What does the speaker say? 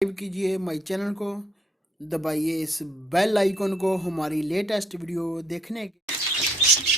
subscribe कीजिए my channel को, दबाइए इस बेल आइकन को हमारी लेटेस्ट वीडियो देखने के